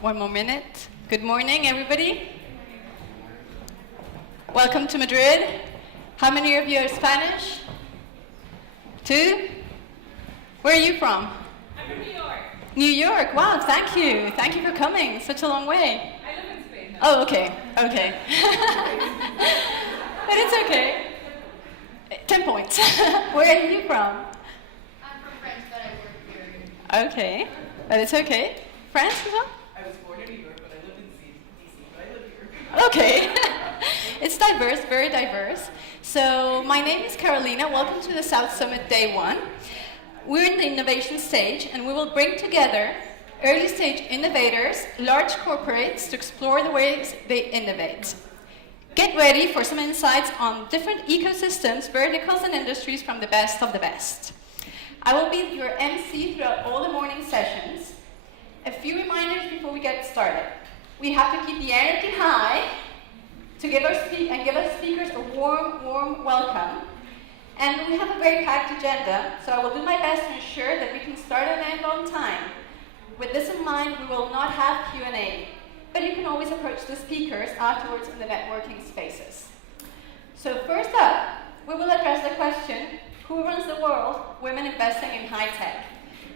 One more minute. Good morning, everybody. Welcome to Madrid. How many of you are Spanish? 2? Where are you from? I'm from New York. New York. Wow, thank you. Thank you for coming. Such a long way. I live in Spain now. Oh, okay. Okay. But it's okay. 10 points. Where are you from? I'm from France, but I work here. Okay. But it's okay. France as well? I was born in New York, but I lived in DC, but I live here. Okay. It's diverse, very diverse. So my name is Carolina. Welcome to the South Summit Day 1. We're in the innovation stage, and we will bring together early stage innovators, large corporates, to explore the ways they innovate. Get ready for some insights on different ecosystems, verticals, and industries from the best of the best. I will be your MC throughout all the morning sessions. A few reminders before we get started. We have to keep the energy high to give our speakers a warm welcome. And we have a very packed agenda, so I will do my best to ensure that we can start and end on time. With this in mind, we will not have Q&A, but you can always approach the speakers afterwards in the networking spaces. So first up, we will address the question, who runs the world, women investing in high tech?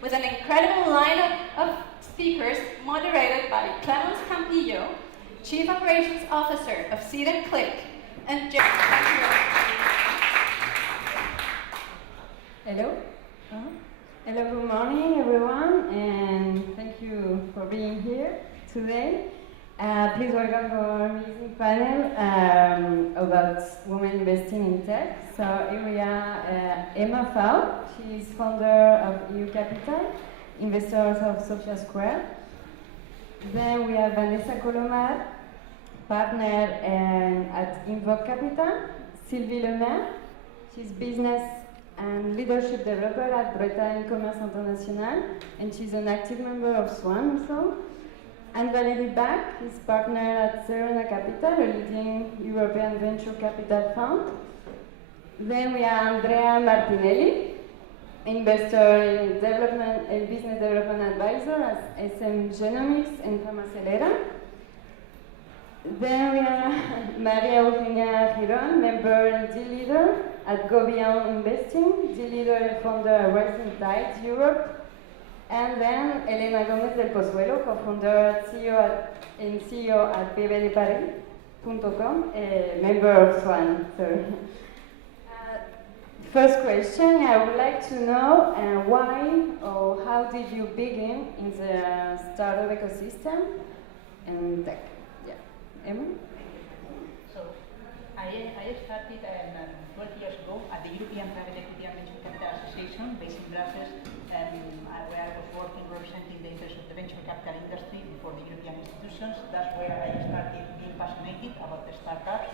With an incredible lineup of speakers moderated by Clemens Campillo, Chief Operations Officer of Seed & Click, and Jerry. Hello. Hello, good morning, everyone, and thank you for being here today. Please welcome our amazing panel about women investing in tech. So here we are, Emma Fau. She is founder of EU Capital, investors of Sophia Square. Then we have Vanessa Colomar, partner at Invoke Capital. Sylvie Lemaire, she's business and leadership developer at Bretagne Commerce International, and she's an active member of SWAN also. And Valérie Bach is partner at Serena Capital, a leading European venture capital fund. Then we have Andrea Martinelli, investor in development and business development advisor at SM Genomics and Pharmacelera. Then we have Maria Eugenia Giron, member and deal leader at Go Beyond Investing, deal leader and founder at Rising Tides Europe. And then Elena Gomez del Pozuelo, co-founder and CEO at bbdeparis.com, a member of SWAN. First question, I would like to know why or how did you begin in the startup ecosystem and tech? Yeah, Emma? So I started 12 years ago at the European Private Equity and Venture Capital Association based in Brussels, where I was working representing the interests of the venture capital industry before the European institutions. That's where I started being passionate about the startups.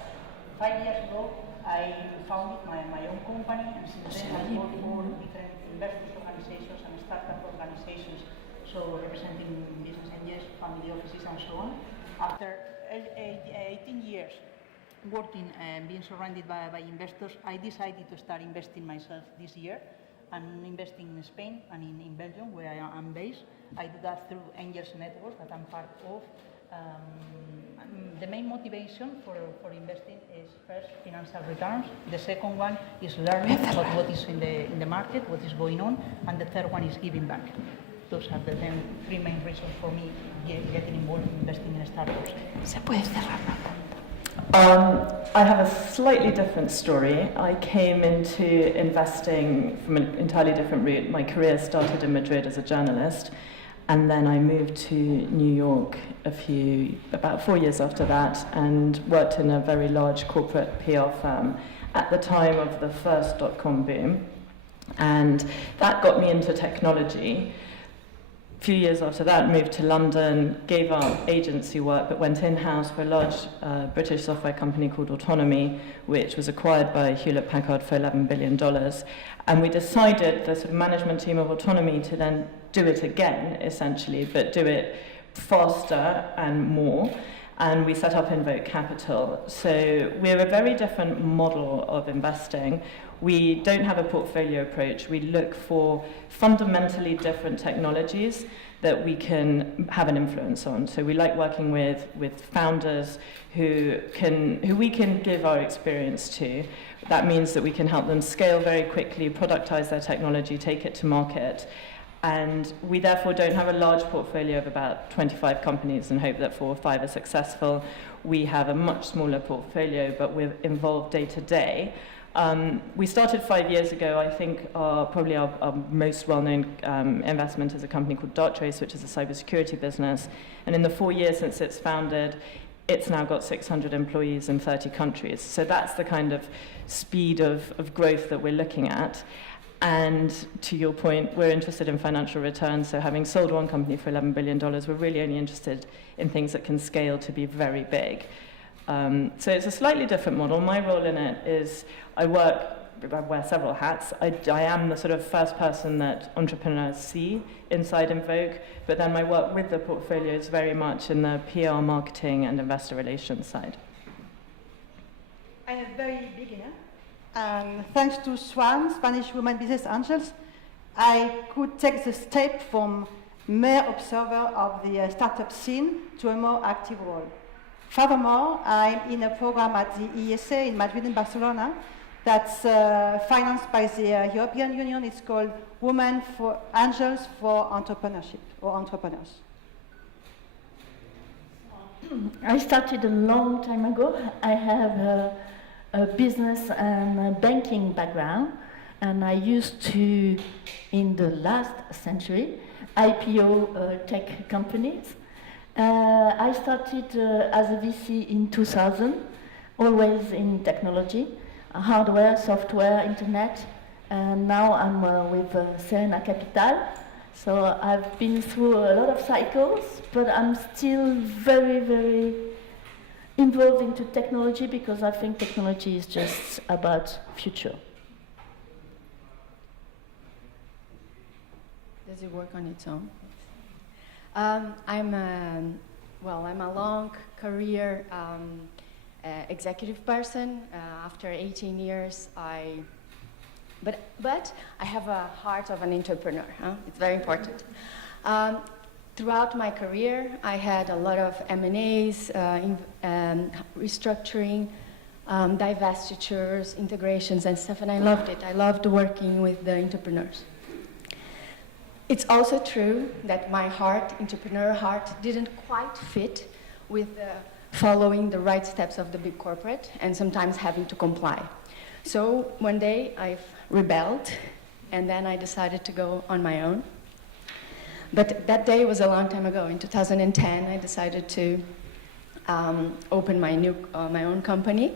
5 years ago, I founded my own company, and since then I worked for different investors organizations and startup organizations, so representing business angels, family offices, and so on. After 18 years working and being surrounded by investors, I decided to start investing myself this year. I'm investing in Spain and in Belgium, where I am based. I do that through Angels Network that I'm part of. The main motivation for investing is first financial returns. The second one is learning about what is in the market, what is going on, and the third one is giving back. Those are the three main reasons for me getting involved in investing in startups. Se puede cerrar. I have a slightly different story. I came into investing from an entirely different route. My career started in Madrid as a journalist, and then I moved to New York about 4 years after that, and worked in a very large corporate PR firm at the time of the first .com boom, and that got me into technology. A few years after that, moved to London, gave up agency work, but went in-house for a large British software company called Autonomy, which was acquired by Hewlett-Packard for $11 billion. And we decided, the sort of management team of Autonomy, to then do it again, essentially, but do it faster and more. and we set up Invoke Capital. So we're a very different model of investing. We don't have a portfolio approach. We look for fundamentally different technologies that we can have an influence on. So we like working with founders who we can give our experience to. That means that we can help them scale very quickly, productize their technology, take it to market. And we therefore don't have a large portfolio of about 25 companies and hope that 4 or 5 are successful. We have a much smaller portfolio, but we're involved day to day. We started 5 years ago. I think probably our most well-known investment is a company called Darktrace, which is a cybersecurity business. And in the 4 years since it's founded, it's now got 600 employees in 30 countries. So that's the kind of speed of growth that we're looking at. And to your point, we're interested in financial returns. So having sold one company for $11 billion, we're really only interested in things that can scale to be very big. So it's a slightly different model. My role in it is I wear several hats. I am the sort of first person that entrepreneurs see inside Invoke, but then my work with the portfolio is very much in the PR, marketing, and investor relations side. I am very beginner. Thanks to SWAN, Spanish Women Business Angels, I could take the step from mere observer of the startup scene to a more active role. Furthermore, I'm in a program at the ESA in Madrid and Barcelona that's financed by the European Union. It's called Women for Angels for Entrepreneurship, or Entrepreneurs. I started a long time ago. I have a business and a banking background, and I used to, in the last century, IPO tech companies. I started as a VC in 2000, always in technology, hardware, software, internet, and now I'm with Serena Capital. So I've been through a lot of cycles, but I'm still very, very involved into technology because I think technology is just about future. Does it work on its own? I'm a long career executive person. After 18 years, but I have a heart of an entrepreneur. It's very important. Throughout my career, I had a lot of M&As, restructuring, divestitures, integrations and stuff, and I loved it. I loved working with the entrepreneurs. It's also true that my heart, entrepreneur heart, didn't quite fit with following the right steps of the big corporate and sometimes having to comply. So one day I've rebelled, and then I decided to go on my own. But that day was a long time ago. In 2010, I decided to open my own company.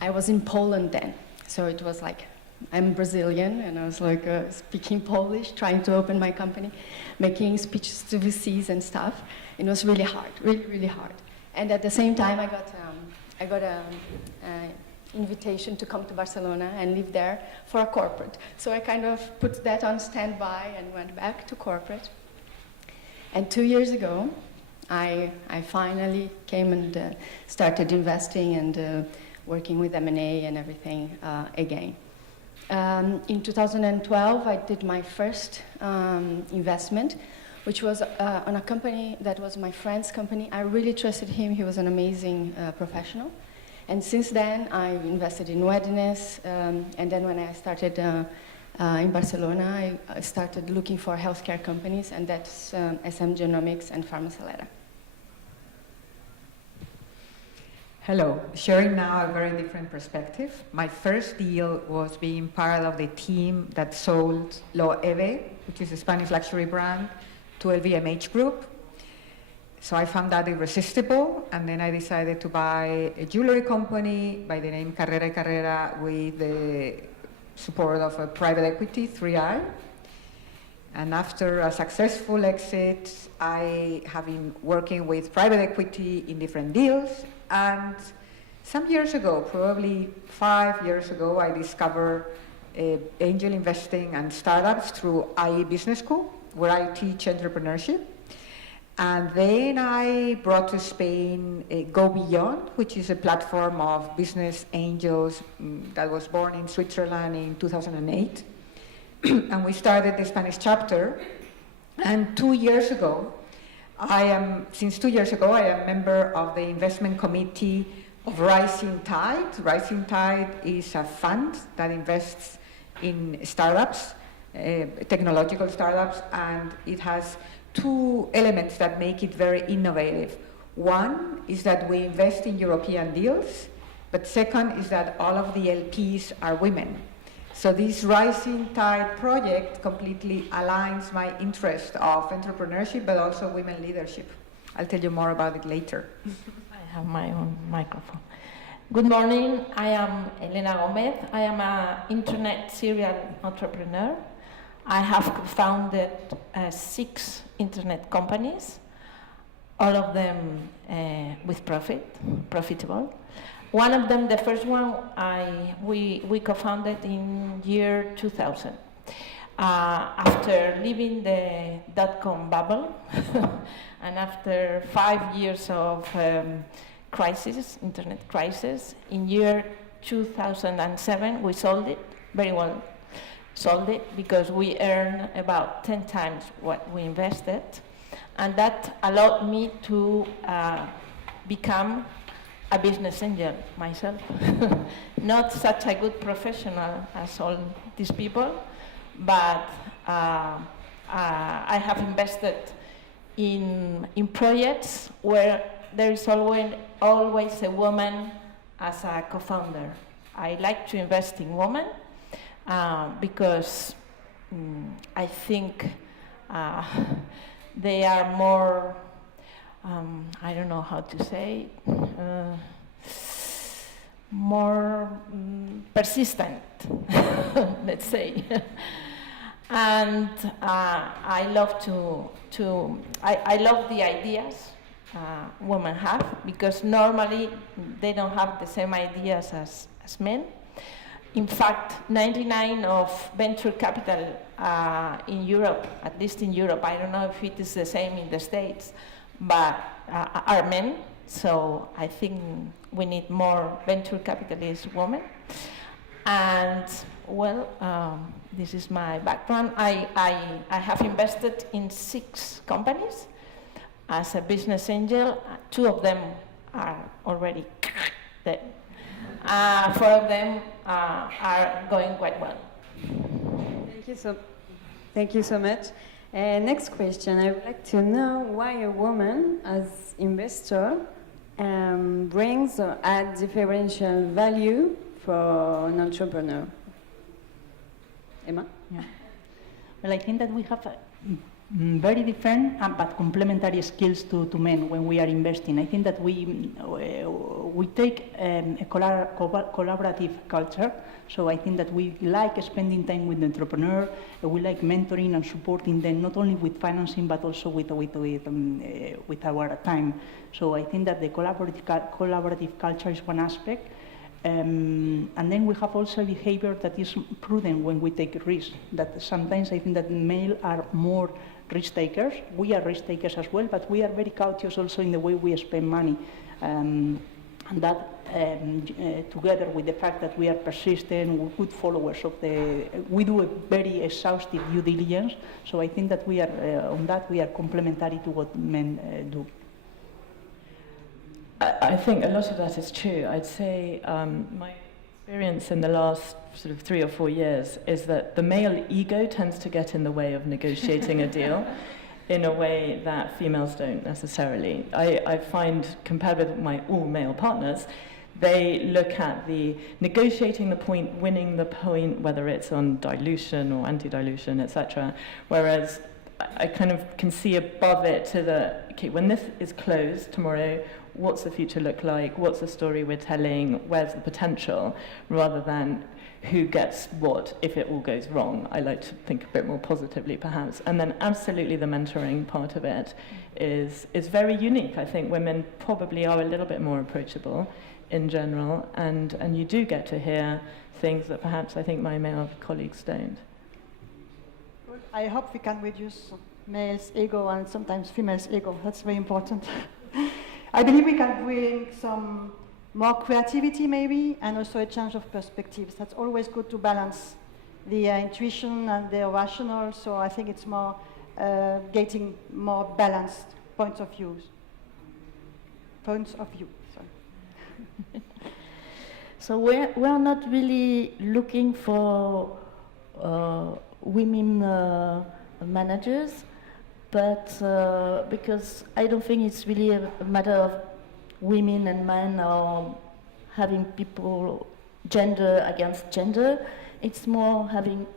I was in Poland then, so it was like, I'm Brazilian, and I was like speaking Polish, trying to open my company, making speeches to VCs and stuff. It was really hard, really, really hard. And at the same time, I got an invitation to come to Barcelona and live there for a corporate. So I kind of put that on standby and went back to corporate. And 2 years ago, I finally came and started investing and working with M&A and everything again. In 2012, I did my first investment, which was on a company that was my friend's company. I really trusted him. He was an amazing professional. And since then, I invested in Wedness. And then when I started in Barcelona, I started looking for healthcare companies, and that's SM Genomics and Pharmacelera. Hello, sharing now a very different perspective. My first deal was being part of the team that sold Loewe, which is a Spanish luxury brand, to LVMH Group. So I found that irresistible, and then I decided to buy a jewelry company by the name Carrera y Carrera with the support of a private equity, 3i. And after a successful exit, I have been working with private equity in different deals. And some years ago, probably 5 years ago, I discovered angel investing and startups through IE Business School, where I teach entrepreneurship. And then I brought to Spain Go Beyond, which is a platform of business angels that was born in Switzerland in 2008. And we started the Spanish chapter. And 2 years ago, since 2 years ago, I am a member of the investment committee of Rising Tide. Rising Tide is a fund that invests in startups, technological startups, and it has two elements that make it very innovative. One is that we invest in European deals, but second is that all of the LPs are women. So this Rising Tide project completely aligns my interest of entrepreneurship, but also women leadership. I'll tell you more about it later. I have my own microphone. Good morning, I am Elena Gomez. I am an internet serial entrepreneur. I have founded 6 internet companies, all of them with profitable. One of them, the first one, we co-founded in year 2000. After leaving the dot-com bubble and after 5 years of crisis, internet crisis, in year 2007 we sold it very well. Sold it because we earned about 10 times what we invested, and that allowed me to become a business angel myself. Not such a good professional as all these people, but I have invested in projects where there is always a woman as a co-founder. I like to invest in women because I think they are more, I don't know how to say, more persistent, let's say. And I love I love the ideas women have, because normally they don't have the same ideas as men. In fact, 99% of venture capital in Europe, at least in Europe, I don't know if it is the same in the States, but are men. So I think we need more venture capitalist women. And well, this is my background. I have invested in 6 companies as a business angel. 2 of them are already dead. 4 of them are going quite well. Thank you so much. Next question. I would like to know why a woman, as investor, brings or adds differential value for an entrepreneur. Emma? Yeah. Well, I think that we have very different but complementary skills to men when we are investing. I think that we take a collaborative culture. So I think that we like spending time with the entrepreneur. We like mentoring and supporting them, not only with financing but also with our time. So I think that the collaborative culture is one aspect. And then we have also behavior that is prudent when we take risks. That sometimes I think that male are more risk takers. We are risk takers as well, but we are very cautious also in the way we spend money. And that together with the fact that we are persistent, we're good followers of we do a very exhaustive due diligence. So I think that we are on that we are complementary to what men do. I think a lot of that is true. I'd say my experience in the last sort of 3 or 4 years is that the male ego tends to get in the way of negotiating a deal in a way that females don't necessarily. I find, compared with my all-male partners, they look at the negotiating the point, winning the point, whether it's on dilution or anti-dilution, etc. Whereas I kind of can see above it to okay, when this is closed tomorrow, what's the future look like? What's the story we're telling? Where's the potential? Rather than who gets what if it all goes wrong. I like to think a bit more positively, perhaps. And then absolutely the mentoring part of it is very unique. I think women probably are a little bit more approachable in general, and you do get to hear things that perhaps I think my male colleagues don't. I hope we can reduce male's ego and sometimes female's ego. That's very important. I believe we can bring some more creativity maybe, and also a change of perspectives. That's always good to balance the intuition and the rational, so I think it's more getting more balanced points of view. Sorry. So we're not really looking for women managers, but because I don't think it's really a matter of women and men or having people gender against gender. It's more having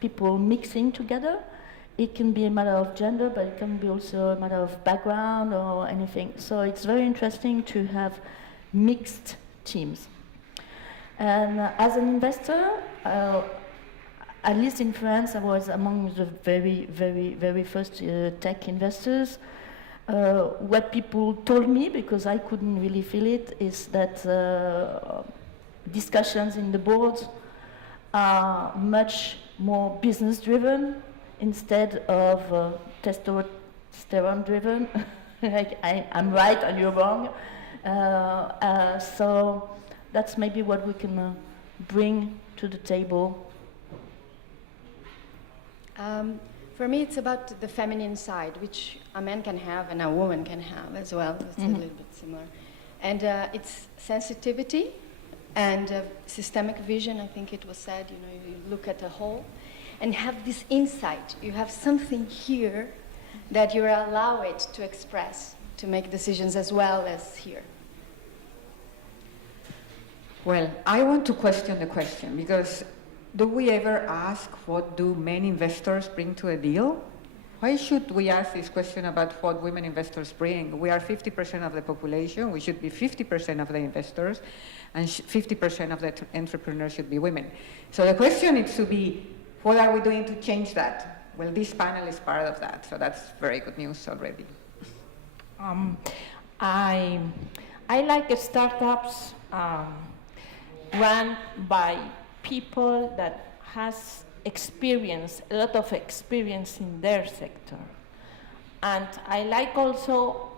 people mixing together. It can be a matter of gender, but it can be also a matter of background or anything. So it's very interesting to have mixed teams. And as an investor, at least in France, I was among the very, very, very first tech investors. What people told me, because I couldn't really feel it, is that discussions in the boards are much more business-driven instead of testosterone-driven. Like I'm right and you're wrong. So that's maybe what we can bring to the table. For me, it's about the feminine side, which a man can have and a woman can have as well. It's a little bit similar. And it's sensitivity and systemic vision, I think it was said. You know, you look at the whole and have this insight. You have something here that you allow it to express, to make decisions as well as here. Well, I want to question the question, because do we ever ask what do men investors bring to a deal? Why should we ask this question about what women investors bring? We are 50% of the population, we should be 50% of the investors, and 50% of the entrepreneurs should be women. So the question needs to be, what are we doing to change that? Well, this panel is part of that, so that's very good news already. I like startups run by people that has experience, a lot of experience in their sector. And I like also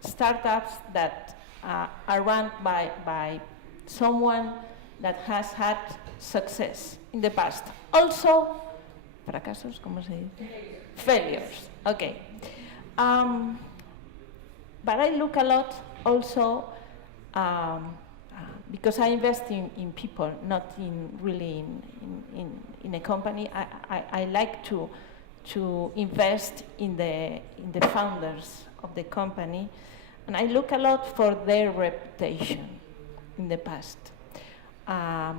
startups that are run by someone that has had success in the past. Also, fracasos, ¿cómo se dice? Failures, okay. But I look a lot also because I invest in people, not in really in a company. I like to invest in the founders of the company, and I look a lot for their reputation in the past. I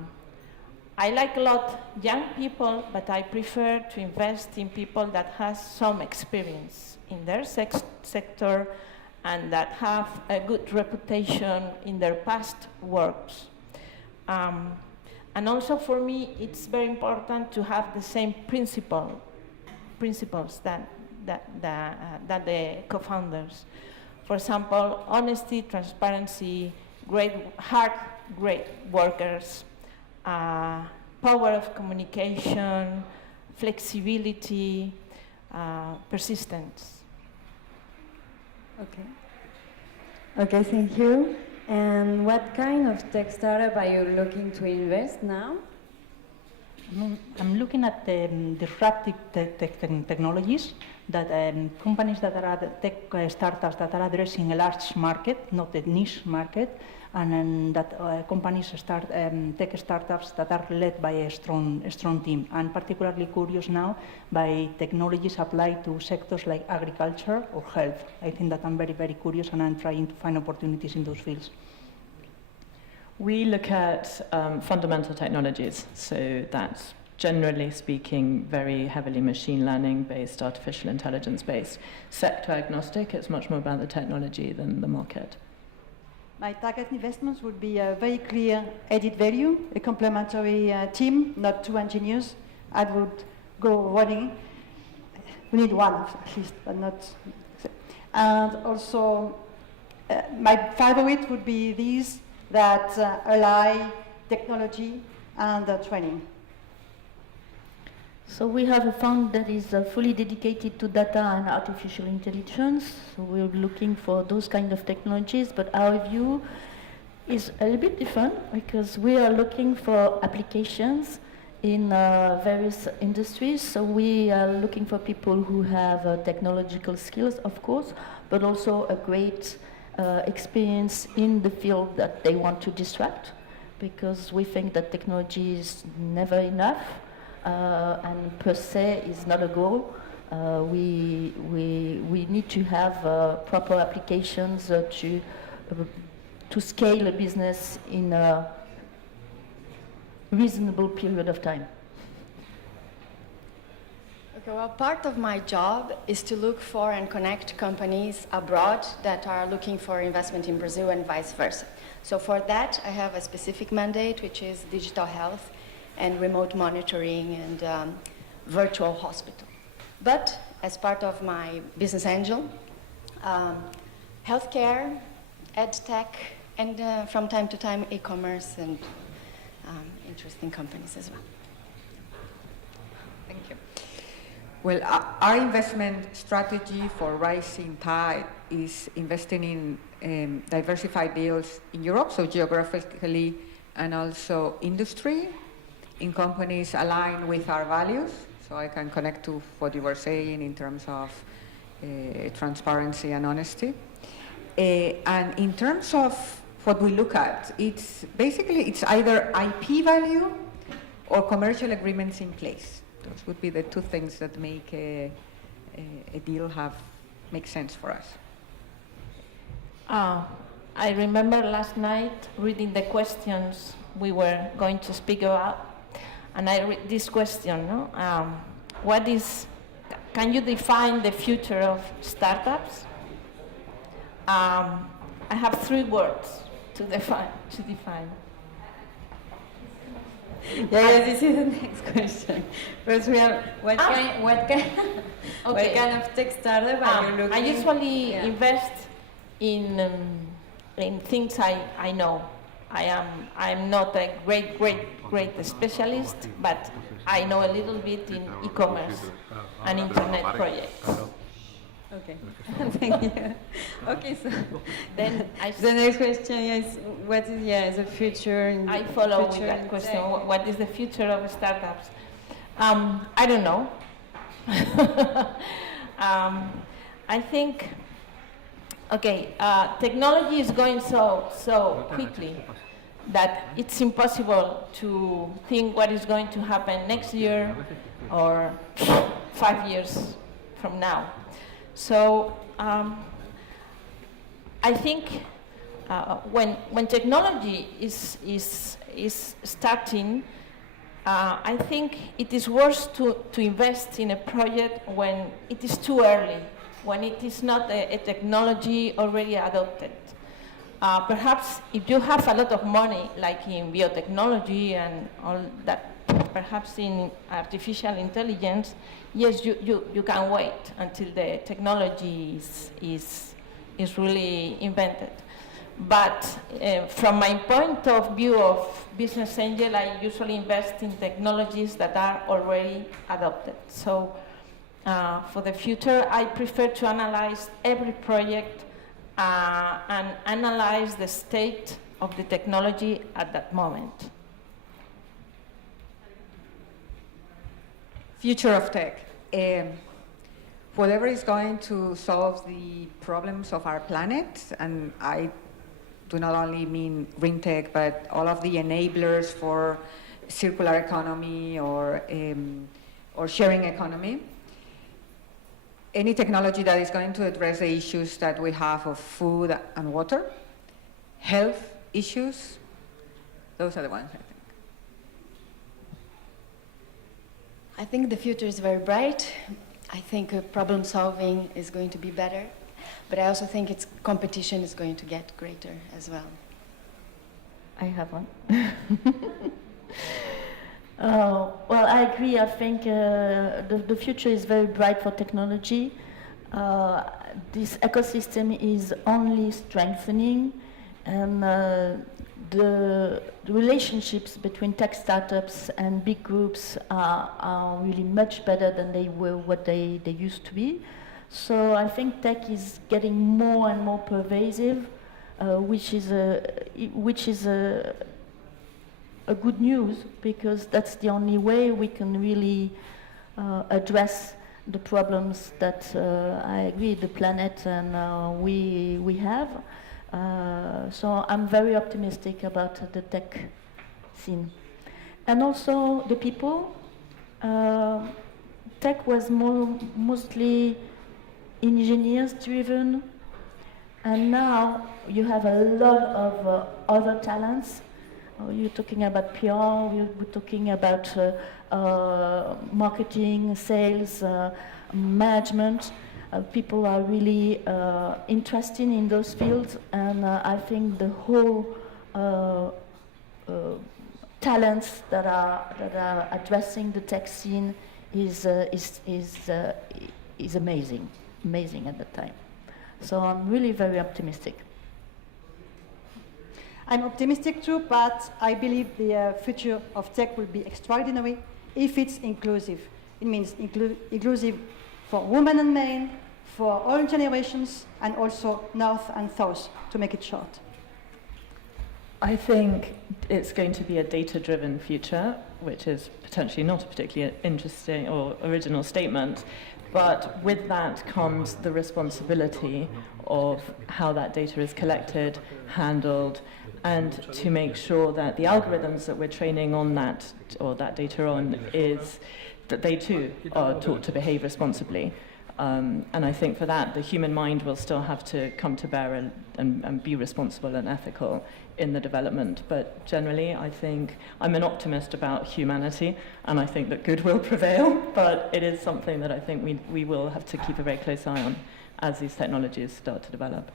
like a lot young people, but I prefer to invest in people that has some experience in their sector and that have a good reputation in their past works. And also for me, it's very important to have the same principles that the co-founders. For example, honesty, transparency, great workers, power of communication, flexibility, persistence. Okay, thank you. And what kind of tech startup are you looking to invest now? I'm looking at disruptive technologies, that companies that are tech startups that are addressing a large market, not a niche market, and that companies start tech startups that are led by a strong team. I'm particularly curious now by technologies applied to sectors like agriculture or health. I think that I'm very, very curious, and I'm trying to find opportunities in those fields. We look at fundamental technologies, so that's generally speaking very heavily machine learning based, artificial intelligence based. Sector agnostic, it's much more about the technology than the market. My target investments would be a very clear added value, a complementary team, not two engineers. I would go running. We need one at least, but not. And also, my favorite would be these that ally technology and training. So we have a fund that is fully dedicated to data and artificial intelligence. So we're looking for those kind of technologies, but our view is a little bit different because we are looking for applications in various industries. So we are looking for people who have technological skills, of course, but also a great experience in the field that they want to disrupt, because we think that technology is never enough and per se is not a goal. We need to have proper applications to scale a business in a reasonable period of time. Okay, well, part of my job is to look for and connect companies abroad that are looking for investment in Brazil and vice versa. So for that, I have a specific mandate, which is digital health and remote monitoring and virtual hospital. But as part of my business angel, healthcare, ed tech, and from time to time, e-commerce and interesting companies as well. Thank you. Well, our investment strategy for Rising Tide is investing in diversified deals in Europe, so geographically and also industry, in companies aligned with our values. So I can connect to what you were saying in terms of transparency and honesty. And in terms of what we look at, it's either IP value or commercial agreements in place. Those would be the two things that make a deal make sense for us. I remember last night reading the questions we were going to speak about, and I read this question, no? Can you define the future of startups? I have 3 words to define. Yeah, this is the next question. First, we have what kind of tech startup are you looking? I usually invest in things I know. I'm not a great specialist, but I know a little bit in e-commerce and internet projects. Okay, thank you. Okay, so then the next question is, what is the future? I follow with that question. What is the future of startups? I don't know. I think, technology is going so quickly that it's impossible to think what is going to happen next year or 5 years from now. So I think when technology is starting, I think it is worse to invest in a project when it is too early, when it is not a technology already adopted. Perhaps if you have a lot of money, like in biotechnology and all that, perhaps in artificial intelligence, yes, you can wait until the technology is really invented. But from my point of view of business angel, I usually invest in technologies that are already adopted. So for the future, I prefer to analyze every project and analyze the state of the technology at that moment. Future of tech. Whatever is going to solve the problems of our planet, and I do not only mean green tech, but all of the enablers for circular economy or sharing economy. Any technology that is going to address the issues that we have of food and water, health issues, those are the ones, I think. I think the future is very bright. I think problem solving is going to be better, but I also think competition is going to get greater as well. I have one. Well, I agree. I think the future is very bright for technology. This ecosystem is only strengthening, And the relationships between tech startups and big groups are really much better than they were what they used to be. So I think tech is getting more and more pervasive, which is a good news, because that's the only way we can really address the problems that I agree the planet and we have. So I'm very optimistic about the tech scene. And also the people. Tech was mostly engineers driven, and now you have a lot of other talents. You're talking about PR, we're talking about marketing, sales, management. People are really interested in those fields, and I think the whole talents that are addressing the tech scene is amazing at that time. So I'm really very optimistic. I'm optimistic too, but I believe the future of tech will be extraordinary if it's inclusive. It means inclusive for women and men, for all generations, and also North and South, to make it short. I think it's going to be a data-driven future, which is potentially not a particularly interesting or original statement, but with that comes the responsibility of how that data is collected, handled, and to make sure that the algorithms that we're training on that, or that data on, is that they too are taught to behave responsibly. And I think for that, the human mind will still have to come to bear and be responsible and ethical in the development. But generally, I think I'm an optimist about humanity, and I think that good will prevail, but it is something that I think we will have to keep a very close eye on as these technologies start to develop.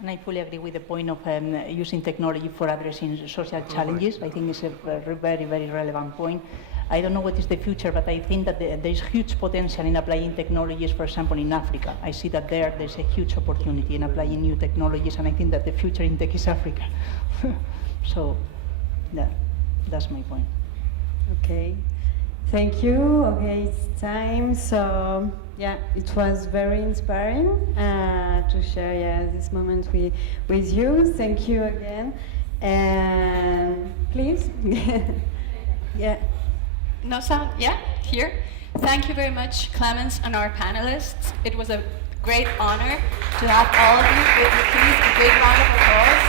And I fully agree with the point of using technology for addressing social challenges. I think it's a very, very relevant point. I don't know what is the future, but I think that there is huge potential in applying technologies, for example, in Africa. I see that there's a huge opportunity in applying new technologies, and I think that the future in tech is Africa. So, that's my point. Okay, thank you. Okay, it's time. So, yeah, it was very inspiring to share this moment with you. Thank you again. And please. Yeah. No sound? Yeah, here. Thank you very much, Clemens, and our panelists. It was a great honor to have all of you with me. Please, a big round of applause.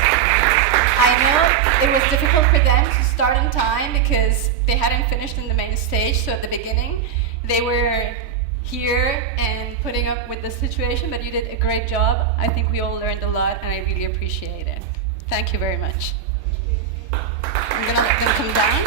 I know it was difficult for them to start on time because they hadn't finished in the main stage, so at the beginning they were here and putting up with the situation, but you did a great job. I think we all learned a lot, and I really appreciate it. Thank you very much. I'm gonna let them come down.